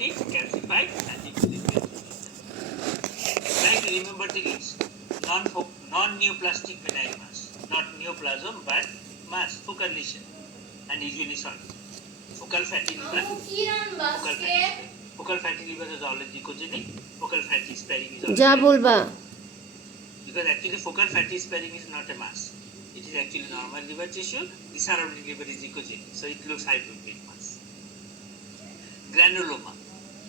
necrotic, calcified, and incomplete. Try to remember the list. Non-neoplastic benign mass, not neoplasm but mass, focal lesion, and usually solid. Focal fatty liver. Focal fatty liver is always ecogenic. Focal fatty sparing is always. Because actually focal fatty sparing is not a mass. It is actually normal liver tissue. The surrounding liver is ecogenic, so it looks hypophytic mass. Granuloma.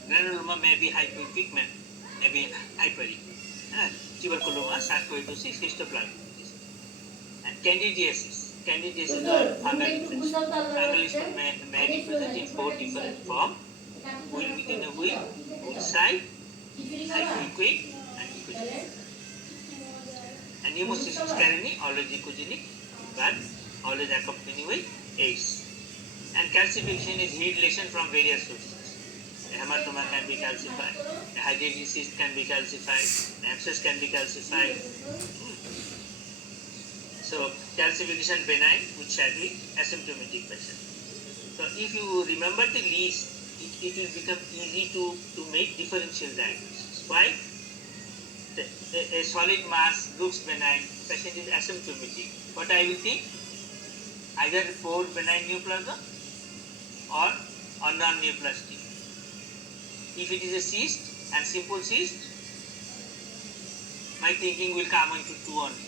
Granuloma may be hypophytic, may be hyperic. Tuberculoma, sarcoidosis, histoplasmosis. And candidiasis. Candidiasis are fungal infection. Fungal infection may be present in 4 different forms. Will within a week, outside, hypoequic, and ecogenic. And pneumocystis carinii, always ecogenic, but always accompanied with AIDS. And calcification is heat lesion from various sources. A hematoma can be calcified, a hydrated cyst can be calcified, an abscess can be calcified. So calcification benign with shadowing, asymptomatic patient. So if you remember the list, it will become easy to make differential diagnosis. Why? A solid mass looks benign, patient is asymptomatic. What I will think? Either poor benign neoplasm or non-neoplastic. If it is a cyst and simple cyst, my thinking will come into two only.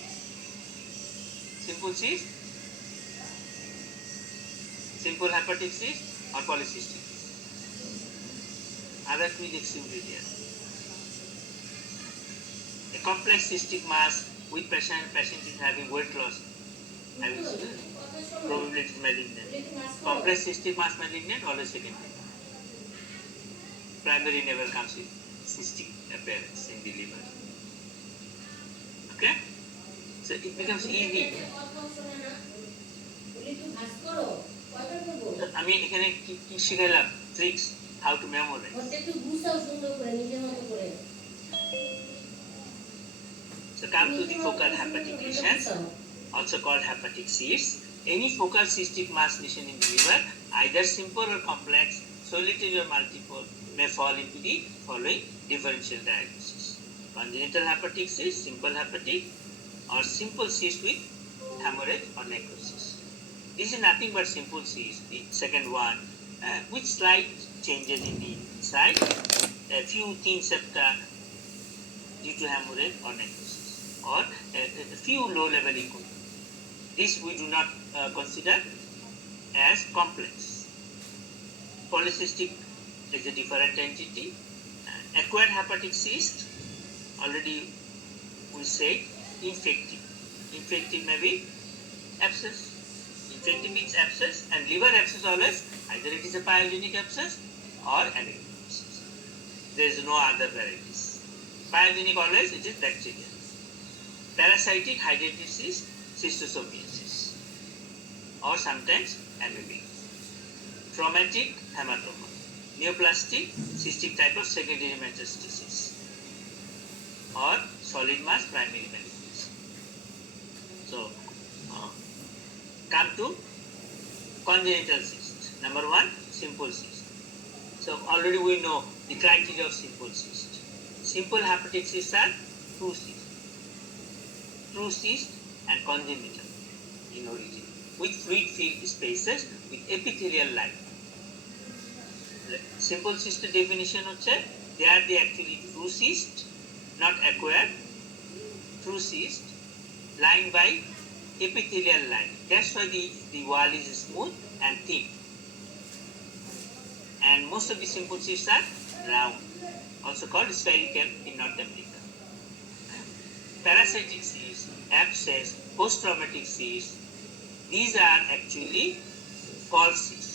Simple cyst, simple hepatic cyst or polycystic cyst. Other two is extremely rare. A complex cystic mass with patient is having weight loss, having probably it is malignant. Complex cystic mass malignant, always secondary. Primary never comes with cystic appearance in the liver. Okay? So it becomes easy. আমি এখানে কি শিখাইলাম tricks how to memorise So come to the focal hepatic lesions, also called hepatic cysts. Any focal cystic mass lesion in the liver, either simple or complex, solitary or multiple, may fall into the following differential diagnosis. Congenital hepatic cyst, simple hepatic, or simple cyst with hemorrhage or necrosis. This is nothing but simple cyst, the second one, with slight changes in the inside, a few thin septa due to hemorrhage or necrosis, or a few low-level echo. This we do not consider as complex. Polycystic is a different entity. Acquired hepatic cyst, already we said, infective. Infective may be abscess. Infective means abscess, and liver abscess always, either it is a pyogenic abscess or anemia abscess. There is no other varieties. Pyogenic always, it is bacterial. Parasitic hydrated cyst, schistosomiasis, or sometimes amoebic. Traumatic hematoma. Neoplastic cystic type of secondary metastasis, or solid mass primary malignancy. So, come to congenital cyst. Number one, simple cyst. So already we know the criteria of simple cyst. Simple hepatic cysts are true cyst and congenital in origin, with fluid-filled spaces with epithelial line. Simple cyst definition হচ্ছে they are the actually true cyst, not acquired, true cyst lined by epithelial line. That's why the wall is smooth and thin. And most of the simple cysts are round, also called spherical in North America. Parasitic cysts, abscess, post-traumatic cysts, these are actually false cysts.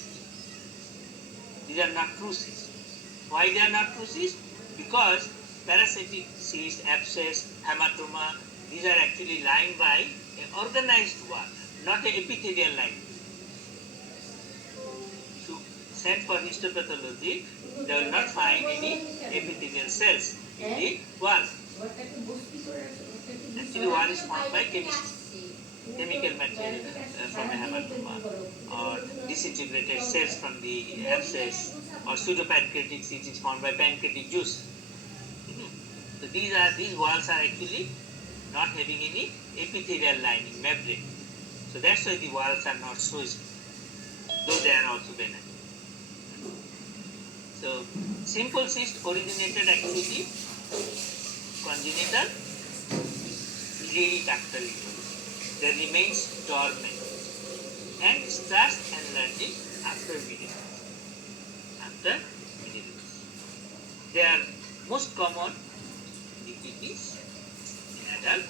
These are not true cysts. Why they are not true cysts? Because parasitic cysts, abscess, hematoma, these are actually lined by an organized wall, not an epithelial line. If you send for histopathology, they will not find any epithelial cells in the wall. Actually, wall is formed by chemistry. chemical material from a hematoma, or disintegrated cells from the abscess, or pseudopancreatic cyst is formed by pancreatic juice. So these walls are actually not having any epithelial lining, membrane. So that's why the walls are not so smooth, though they are also benign. So simple cyst originated actually congenital biliary ductal lesions. They remains dormant and starts enlarging after menopause. They are most common in the kidneys in adult.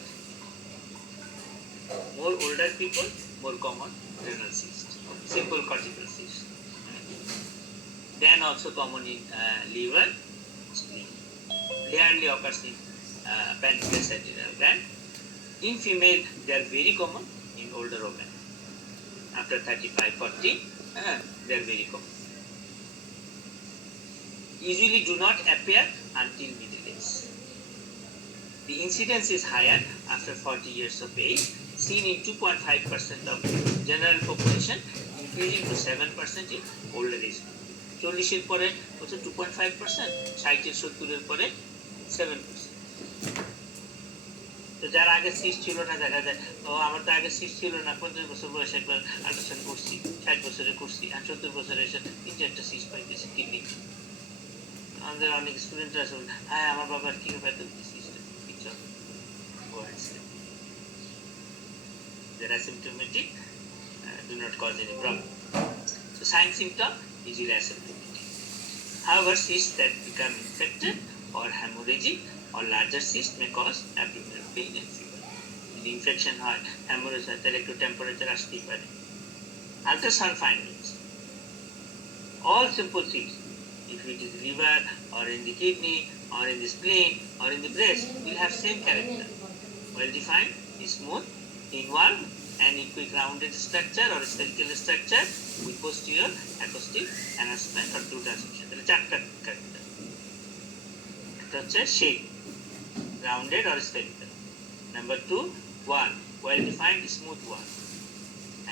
More older people, more common renal cyst, simple cortical cyst. Then also common in liver, spleen. Rarely occurs in pancreas and renal gland. In female, they are very common in older women. After 35, 40, they are very common. Usually do not appear until middle age. The incidence is higher after 40 years of age, seen in 2.5% of general population, increasing to 7% in older age. 40-এর পরে হচ্ছে 2.5%, 60-70-এর পরে 7%. তো যার আগে cyst ছিল না, দেখা যায় তো আমার তো আগে সিস্ট ছিল না, 50 বছর বয়সে একবার আল্ট্রাসাউন্ড করছি, 60 বছরে করছি, আর 70 বছরে এসে 3-4টা সিস্ট পাইতেছি কিডনি। আমাদের অনেক স্টুডেন্টরা আছে, হ্যাঁ আমার বাবার কি হবে এত সিস্ট, কিছু they're asymptomatic, do not cause any problem. So sign symptom usually asymptomatic. However, cysts that become infected or hemorrhagic or larger cysts may cause abdominal pain and fever. The infection হয়, hemorrhage হয়, তাহলে একটু temperature আসতেই পারে। Ultrasound findings. All simple cysts, if it is liver or in the kidney or in the spleen or in the breast, will have same character. Well defined, smooth, thin-walled, and equick rounded structure or spherical structure with posterior acoustic enhancement or through transmission. তাহলে চারটা character. একটা হচ্ছে shape, rounded or spherical. Number 2, wall, well defined, smooth wall.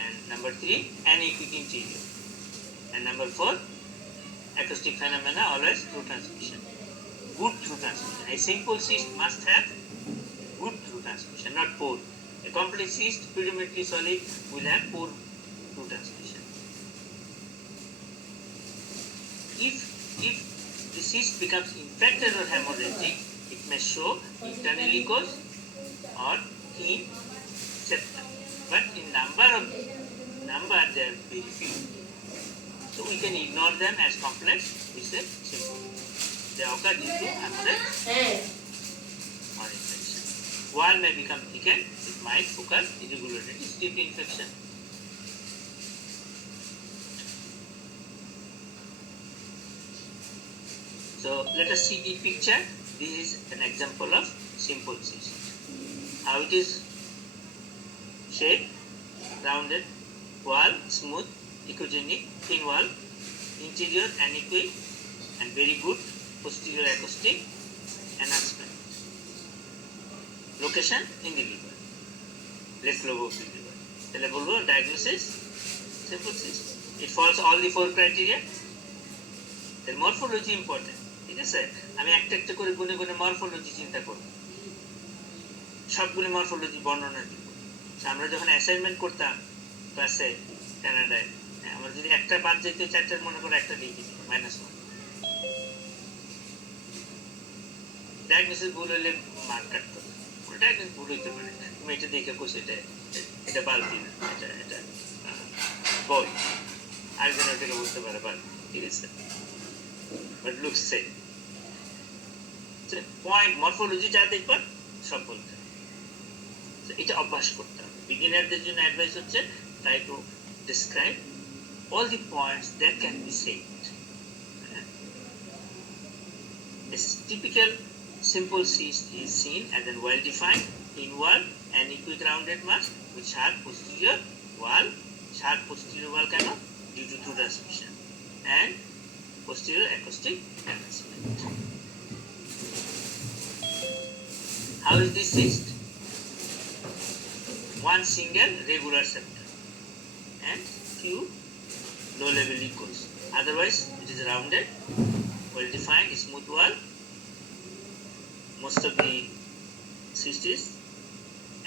And number 3, anechoic interior. And number 4, acoustic phenomena, always through transmission. Good through transmission. A simple cyst must have good through transmission, not poor. A complex cyst, predominantly solid, will have poor through transmission. If the cyst becomes infected or hemorrhagic, it may show internally cause or thin septum. But in number they are very few. So we can ignore them as complex, we say simple. They occur due to hemorrhage or infection. Wall may become thickened with mild focal irregularity, deep infection. So let us see the picture. This is an example of simple cyst. How it is shaped, rounded, wall smooth, echogenic, thin wall, interior anechoic, and very good posterior acoustic enhancement. Location in the liver, left lobe of the liver. তাহলে বলবো diagnosis simple cyst. It follows all the 4 criteria. The morphology important. ঠিক আছে, আমি একটা একটা করে গুনে গুনে মরফোলজি চিন্তা করব, সবগুলো মরফোলজি বর্ণনা দিব। আমরা যখন অ্যাসাইনমেন্ট করতাম ক্লাসে কানাডায়, আমার যদি একটা বাদ যেত, 4টার মনে করে একটা লিখে দিই -1। ডায়াগনোসিস ভুল হলে মার্ক কাটতো, ডায়াগনোসিস ভুল হইতে পারে, তুমি এটা দেখে কোসে এটা বালতি না, এটা বল, আরেকজন ওটাকে বুঝতে পারে বাল, ঠিক আছে, but looks same. Point morphology যা দেখবেন সব বলতে হবে, এটা অভ্যাস করতে হবে। বিগিনারদের জন্য অ্যাডভাইস হচ্ছে try to describe all the points that can be said. A typical simple cyst is seen as a well-defined thin-walled anechoic rounded mass with sharp posterior wall. Sharp posterior wall কেন? Due to through transmission and posterior acoustic enhancement. How is this cyst? one single regular septum and few low level echoes. Otherwise, it is rounded, well defined, smooth wall. Most of the cyst is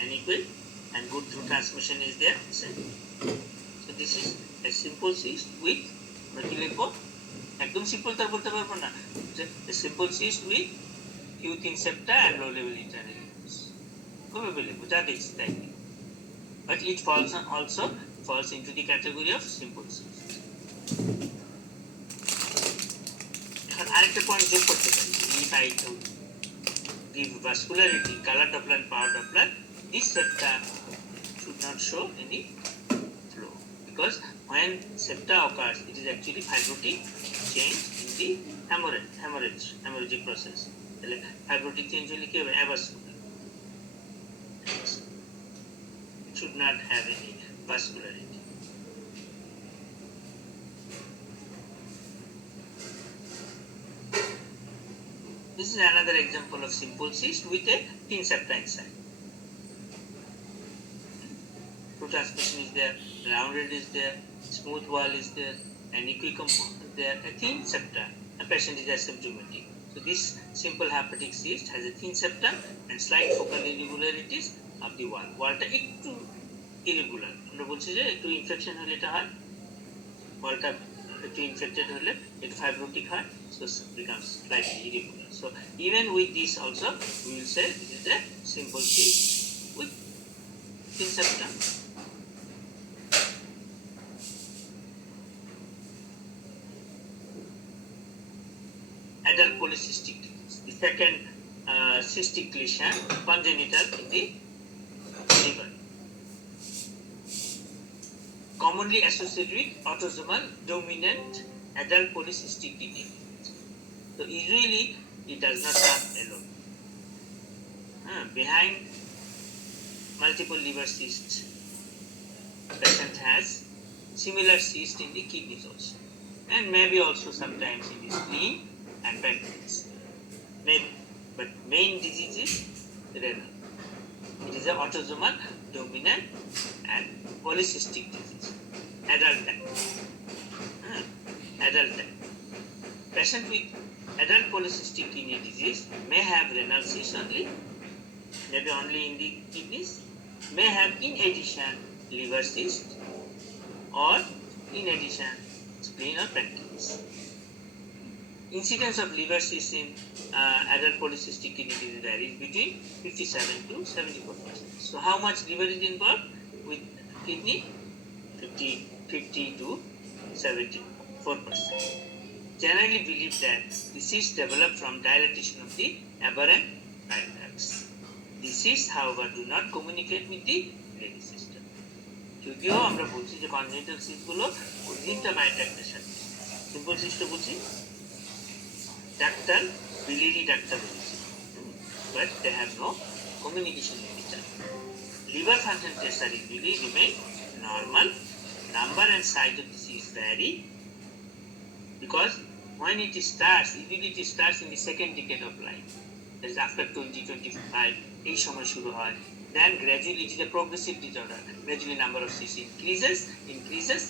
anechoic and good through transmission is there. So this is a simple cyst with একদম simple তার বলতে পারবো না, a simple cyst with few thin septa and low level internal echoes. Probably that is likely, but it also falls into the category of simple cyst. এখন আরেকটা point যোগ করতে পারি, if I give vascularity, color Doppler and power Doppler, this septa should not show any flow, because when septa occurs, it is actually fibrotic change in the hemorrhagic process. Fibrotic change hole ki hobe? Avascular. It should not have any vascularity. This is another example of simple cyst with a thin septa inside. Through transmission is there, rounded is there, smooth wall is there, anechoic component there, a thin septa. A patient is asymptomatic. So this simple hepatic cyst has a thin septum and slight focal irregularities of the wall. Wallটা একটু irregular. আমরা বলছি যে একটু infection হলে এটা হয়, wallটা একটু infected হলে একটু fibrotic হয়, so becomes slightly irregular. So even with this also we will say this is a simple cyst with thin septum. Adult polycystic disease, the second cystic lesion, congenital in the liver, commonly associated with autosomal dominant adult polycystic disease. So usually it does not come alone. Behind multiple liver cysts, patient has similar cyst in the kidneys also, and maybe also sometimes in the spleen and pancreas. Maybe, but main disease is renal. It is an autosomal dominant and polycystic disease. Adult type. Adult type. Patient with adult polycystic kidney disease may have renal cyst only, maybe only in the kidneys, may have in addition liver cyst, or in addition spleen or pancreas. Incidence of liver cyst in adult polycystic kidney disease varies between 57 to 74%. So how much liver is involved with kidney? 50 to 74%. Generally believed that the cyst developed from dilatation of the aberrant bile ducts. The cysts, however, do not communicate with the biliary system. যদিও আমরা বলছি যে congenital cyst গুলো তিনটা bile duct-এর সাথে, simple cyst বলছি ductal, biliary ductal, but they have no communication with each other. Liver function tests are usually remain normal. Number and size of the cyst vary, because when it starts, usually it starts in the second decade of life, that is after 20-25, এই সময় শুরু হয়. Then gradually it is a progressive disorder. Gradually number of cysts increases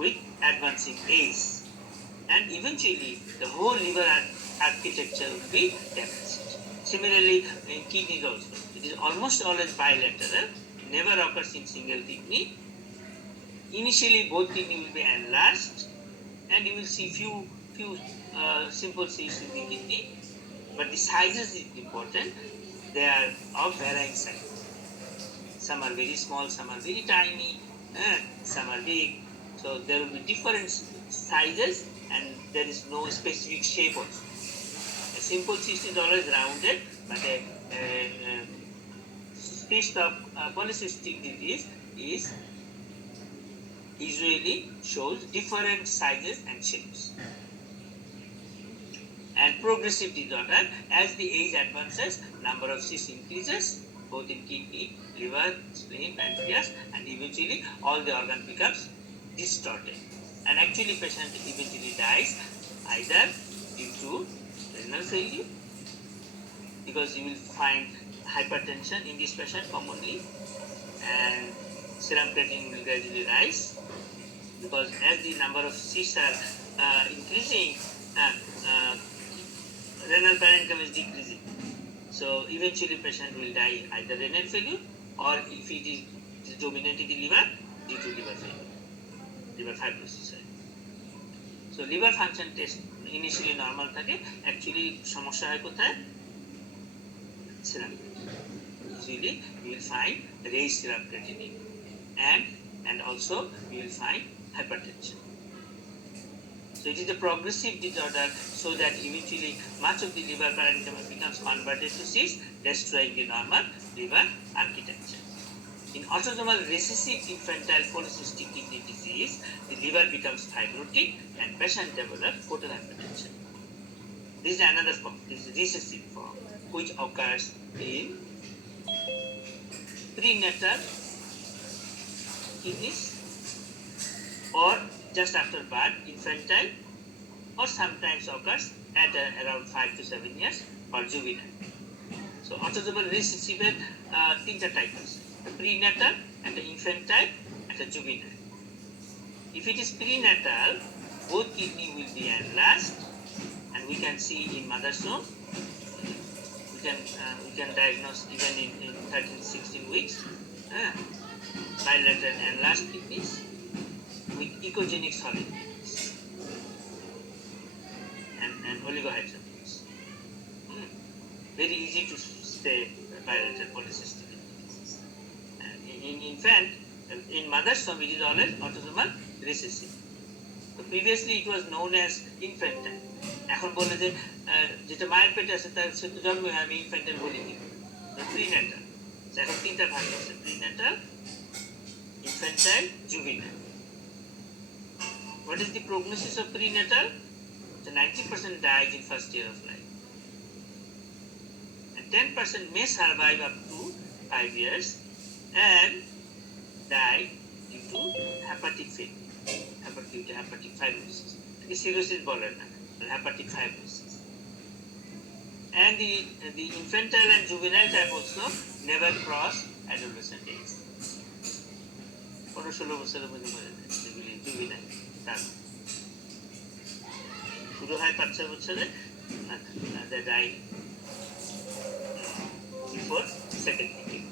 with advancing age, and eventually the whole liver architecture will be damaged. Similarly, in kidneys also, it is almost always bilateral, never occurs in single kidney. Initially, both kidney will be enlarged, and you will see few simple cysts in the kidney, but the sizes is important. They are of varying size. Some are very small, some are very tiny, some are big. So there will be different sizes, and there is no specific shape also. A simple cyst is always rounded, but a cyst of polycystic disease is usually shows different sizes and shapes. And progressive disorder, as the age advances, number of cysts increases, both in kidney, liver, spleen, pancreas, and eventually all the organ becomes distorted. And actually patient eventually dies either due to renal failure because you will find hypertension in this patient commonly, and serum creatinine will gradually rise, because as the number of cysts are increasing, renal parenchyma is decreasing. So eventually patient will die either renal failure, or if it is dominant in the liver, due to liver failure, liver fibrosis. So liver function test initially normal থাকে, actually সমস্যা হয় কোথায়? Serum. Usually you will find raised serum creatinine, and also you will find hypertension. So it is a progressive disorder, so that eventually much of the liver parenchyma becomes converted to cyst, destroying the normal liver architecture. In autosomal recessive infantile polycystic kidney disease, the liver becomes fibrotic and patient develops portal hypertension. This is another form, this is recessive form, which occurs in prenatal kidneys, or just after birth, infantile, or sometimes occurs at around 5 to 7 years for juvenile. So autosomal recessive তিনটা type আছে, prenatal, and the infantile, and the juvenile. If it is prenatal, both kidney will be enlarged, and we can see in mother's womb. We can diagnose even in 13-16 weeks bilateral enlarged kidneys with echogenic solid kidneys and oligohydramnios. Very easy to say bilateral polycystic kidney disease. And in fact, in mother's womb, it is always autosomal recessive. So previously it was known as infantile. এখন বলে যে যেটা মায়ের পেটে আছে তার সে তো জন্ম হয়, আমি ইনফ্যান্টাইল বলি কি, প্রিন্যাটাল। এখন তিনটা ভাগ আছে, prenatal, infantile, juvenile. What is the prognosis of prenatal? So 90% dies in first year of life, and 10% may survive up to 5 years and die due to hepatic failure, hepatic fibrosis. Cirrhosis বলেন না, hepatic fibrosis. And the infantile and juvenile type also never cross adolescent age. 15-16 বছরের মধ্যে মরে যায় juvenile. শুরু হয় 5-6 বছরে, they die before second decade.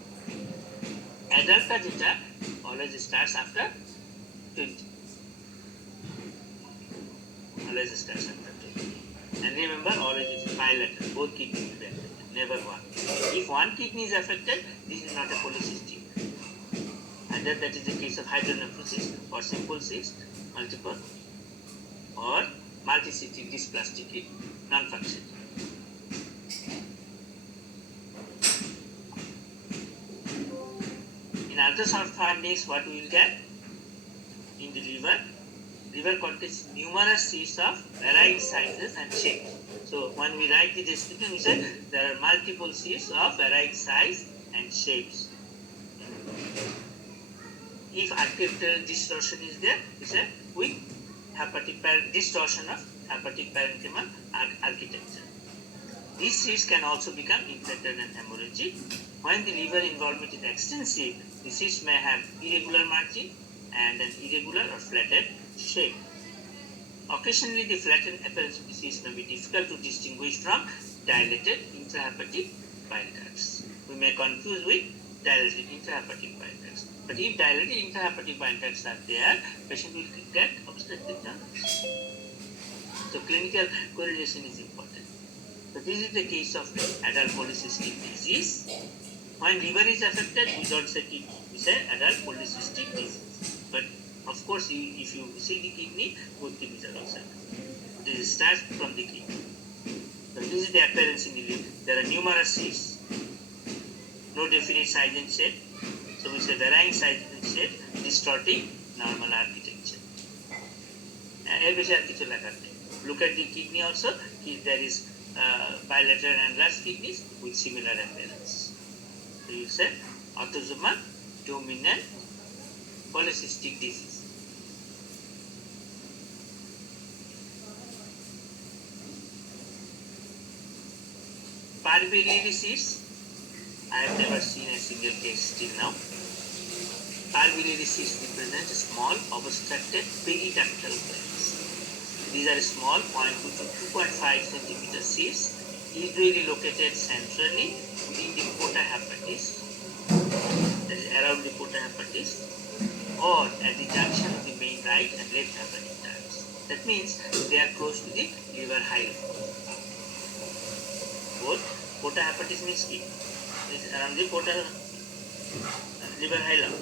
Adultটা যেটা always starts after 20. Always starts after 20. And remember, always it is bilateral, both kidneys will be affected, never one. If one kidney is affected, this is not a polycystic. Either that is the case of hydronephrosis or simple cyst, multiple, or multicystic dysplastic kidney, non-functioning. In ultrasound findings, what we will get in the liver? Liver contains numerous cysts of varying sizes and shapes. So when we write the description, we say there are multiple cysts of varying size and shapes. If arterial distortion is there, we say with distortion of hepatic parenchymal architecture. These cysts can also become infected and hemorrhagic. When the liver involvement is extensive, the cysts may have irregular margin and an irregular or flattened shape. Occasionally, the flattened appearance of the cyst may be difficult to distinguish from dilated intrahepatic bile ducts. We may confuse with dilated intrahepatic bile ducts. But if dilated intrahepatic bile ducts are there, patient will get obstructive jaundice. So clinical correlation is important. So this is the case of adult polycystic disease. When liver is affected, we don't say kidney, we say adult polycystic disease. But of course, if you see the kidney, both kidneys are also affected. This starts from the kidney. So this is the appearance in the liver. There are numerous cysts, no definite size and shape. So we say varying size and shape, distorting normal architecture. Look at the kidney also. There is bilateral and large kidneys with similar appearance. So you say autosomal dominant polycystic disease. Parbiliary cysts, I have never seen a single case till now. Parbiliary cysts represent small obstructed periductal glands. These are small 0.2 to 2.5 centimeter cysts, usually located centrally within the porta hepatis, that is around the porta hepatis, or at the junction of the main right and left hepatic ducts. That means they are close to the liver hilum. Both porta hepatis means it is around the porta liver hilum,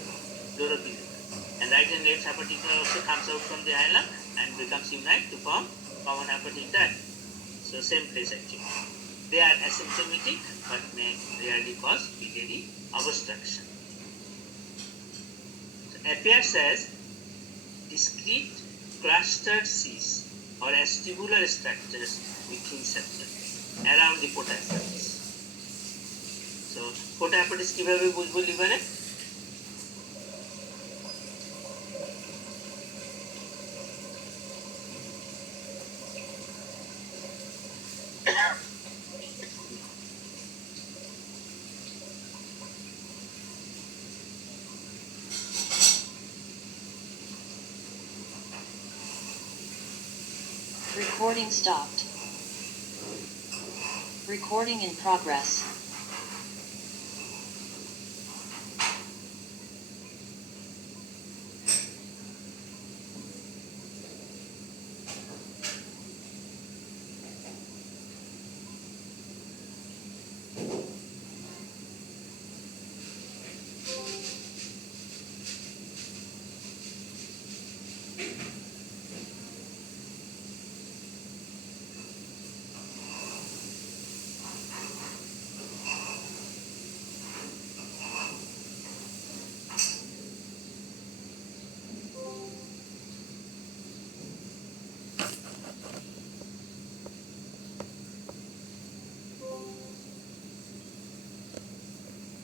lower of the liver, and right and left hepatic duct also comes out from the hilum and becomes unite to form common hepatic duct. So same place actually. They are asymptomatic but may rarely cause biliary obstruction. So appears as discrete clustered cysts or as tubular structures within septum around the porta hepatis. So porta hepatis কিভাবে বুঝবো লিভারে? Recording stopped. Recording in progress.